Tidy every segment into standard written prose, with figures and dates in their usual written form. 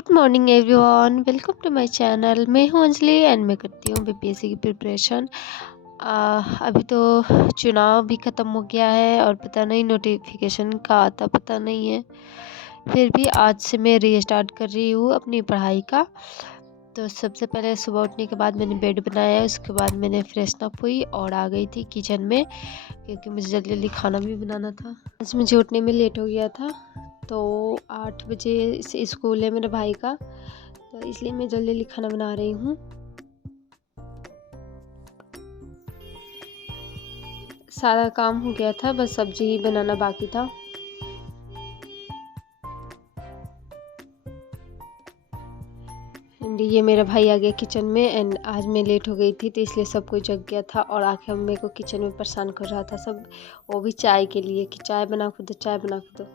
Good morning everyone, welcome to my channel. मैं हूं Anjali and मैं करती हूं बीपीएससी की प्रिपरेशन। अभी तो चुनाव भी ख़त्म हो गया है और पता नहीं नोटिफिकेशन का आता पता नहीं है। फिर भी आज से मैं रीस्टार्ट कर रही हूँ अपनी पढ़ाई का। तो सबसे पहले सुबह उठने के बाद मैंने बेड बनाया, उसके बाद मैंने फ्रेशन अप हुई और आ गई थी किचन में, क्योंकि मुझे जल्दी जल्दी खाना भी बनाना था। आज मुझे उठने में लेट हो गया था, तो 8 बजे से स्कूल है मेरे भाई का, तो इसलिए मैं जल्दी जल्दी खाना बना रही हूँ। सारा काम हो गया था, बस सब्जी ही बनाना बाकी था। एंड ये मेरा भाई आ गया किचन में, एंड आज मैं लेट हो गई थी तो इसलिए सब कोई जग गया था और आके मेरे को किचन में परेशान कर रहा था सब, वो भी चाय के लिए कि चाय बना के दो, चाय बना के दो।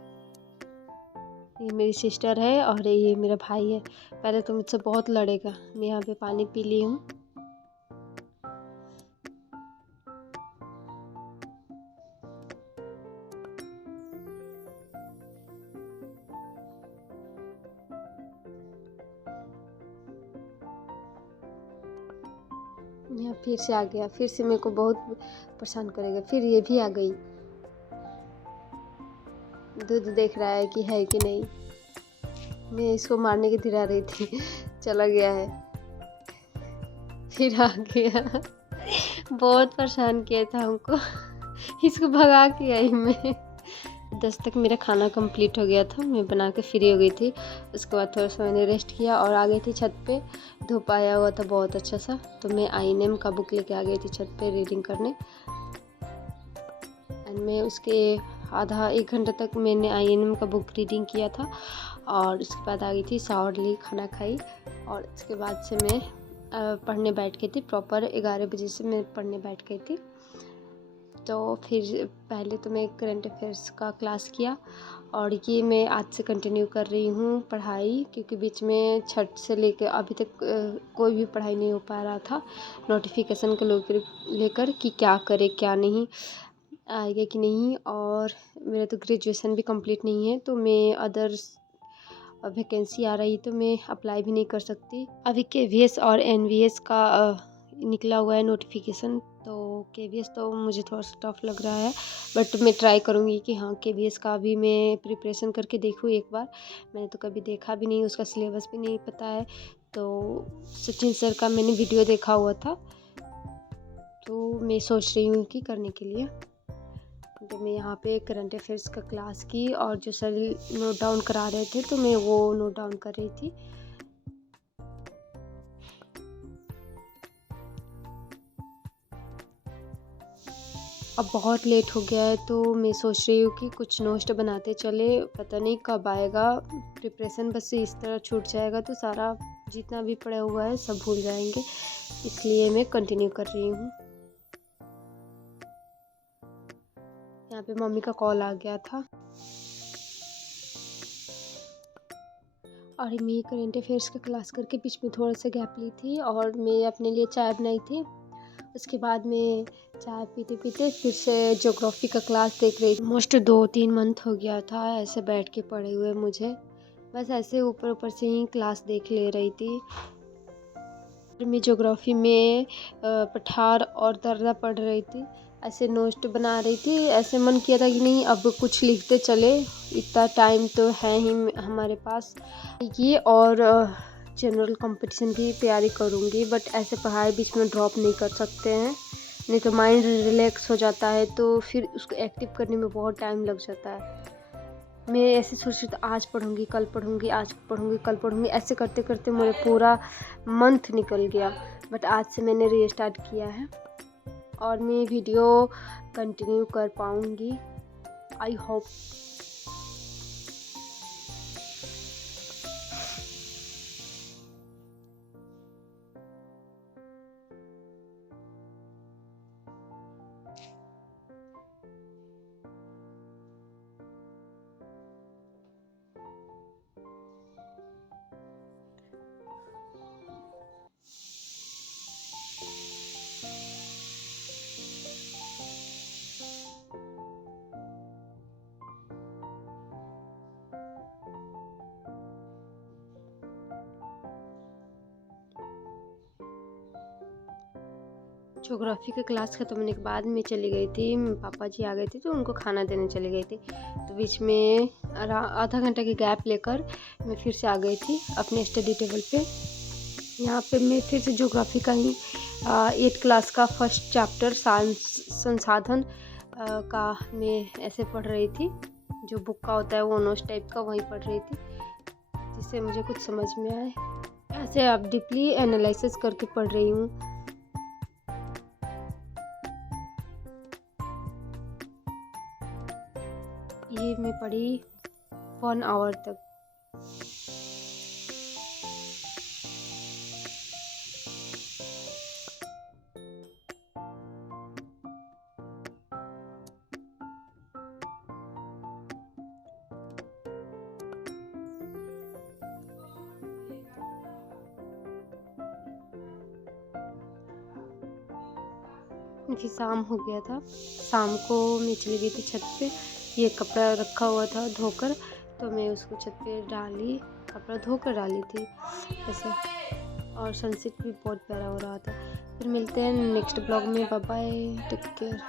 ये मेरी सिस्टर है और ये मेरा भाई है। पहले तो मुझसे बहुत लड़ेगा। मैं यहाँ पे पानी पी ली हूँ। यहाँ फिर से आ गया, फिर से मेरे को बहुत परेशान करेगा। फिर ये भी आ गई, दूध देख रहा है कि है कि नहीं। मैं इसको मारने की धीरा रही थी चला गया है, फिर आ गया बहुत परेशान किया था हमको इसको भगा के आई मैं। 10 तक मेरा खाना कंप्लीट हो गया था, मैं बना के फ्री हो गई थी। उसके बाद थोड़ा सा मैंने रेस्ट किया और आ गई थी छत पे। धूप आया हुआ था बहुत अच्छा सा, तो मैं आईएनएम का बुक लेके आ गई थी छत पे रीडिंग करने। एंड मैं उसके आधा 1 घंटा तक मैंने आईएनएम का बुक रीडिंग किया था और उसके बाद आ गई थी, शावर ली, खाना खाई और उसके बाद से मैं पढ़ने बैठ गई थी। प्रॉपर 11 बजे से मैं पढ़ने बैठ गई थी। तो फिर पहले तो मैं करंट अफेयर्स का क्लास किया और ये मैं आज से कंटिन्यू कर रही हूँ पढ़ाई, क्योंकि बीच में छठ से लेकर अभी तक कोई भी पढ़ाई नहीं हो पा रहा था नोटिफिकेशन को लेकर कि क्या करे क्या नहीं, आएगा कि नहीं। और मेरा तो ग्रेजुएशन भी कंप्लीट नहीं है, तो मैं अदर्स वैकेंसी आ रही तो मैं अप्लाई भी नहीं कर सकती। अभी केवीएस और एनवीएस का निकला हुआ है नोटिफिकेशन, तो केवीएस तो मुझे थोड़ा सा टफ लग रहा है, बट मैं ट्राई करूँगी कि हाँ केवीएस का भी मैं प्रिपरेशन करके देखूँ एक बार। मैंने तो कभी देखा भी नहीं, उसका सिलेबस भी नहीं पता है। तो सचिन सर का मैंने वीडियो देखा हुआ था, तो मैं सोच रही हूँ कि करने के लिए। तो मैं यहाँ पे करंट अफेयर्स का क्लास की और जो सर नोट डाउन करा रहे थे तो मैं वो नोट डाउन कर रही थी। अब बहुत लेट हो गया है, तो मैं सोच रही हूँ कि कुछ नोट्स बनाते चले, पता नहीं कब आएगा प्रिपरेशन। बस इस तरह छूट जाएगा तो सारा जितना भी पड़ा हुआ है सब भूल जाएंगे, इसलिए मैं कंटिन्यू कर रही हूँ। यहाँ पे मम्मी का कॉल आ गया था और मैं करंट अफेयर्स का क्लास करके बीच में थोड़ा सा गैप ली थी और मैं अपने लिए चाय बनाई थी। उसके बाद में चाय पीते पीते फिर से ज्योग्राफी का क्लास देख रही थी। मोस्ट 2-3 मंथ हो गया था ऐसे बैठ के पढ़े हुए मुझे, बस ऐसे ऊपर ऊपर से ही क्लास देख ले रही थी। मैं ज्योग्राफी में पठार और दर्रा पढ़ रही थी, ऐसे नोट बना रही थी। ऐसे मन किया था कि नहीं अब कुछ लिखते चले, इतना टाइम तो है ही हमारे पास। ये और जनरल कंपटीशन की तैयारी करूँगी, बट ऐसे पढ़ाई बीच में ड्रॉप नहीं कर सकते हैं, नहीं तो माइंड रिलैक्स हो जाता है, तो फिर उसको एक्टिव करने में बहुत टाइम लग जाता है। मैं ऐसे सोच रही थी आज पढ़ूँगी कल पढ़ूँगी, आज पढ़ूँगी कल पढ़ूँगी, ऐसे करते करते मेरे पूरा मंथ निकल गया। बट आज से मैंने रीस्टार्ट किया है और मैं वीडियो कंटिन्यू कर पाऊँगी, आई होप। ज्योग्राफी का क्लास ख़त्म होने के बाद मैं चली गई थी, पापा जी आ गए थे तो उनको खाना देने चली गई थी। तो बीच में आधा घंटा की गैप लेकर मैं फिर से आ गई थी अपने स्टडी टेबल पे। यहाँ पे मैं फिर से ज्योग्राफी का ही 8th क्लास का फर्स्ट चैप्टर संसाधन का मैं ऐसे पढ़ रही थी। जो बुक का होता है वो नोट्स टाइप का वही पढ़ रही थी, जिससे मुझे कुछ समझ में आए। ऐसे अब डीपली एनालिसिस करके पढ़ रही हूँ। ये मैं पढ़ी 1 आवर तक। फिर शाम हो गया था, शाम को मैं चली गई थी छत पे। ये कपड़ा रखा हुआ था धोकर, तो मैं उसको छत पे डाली, कपड़ा धोकर डाली थी ऐसे। और सनसेट भी बहुत प्यारा हो रहा था। फिर मिलते हैं नेक्स्ट ब्लॉग में। Bye bye, take care.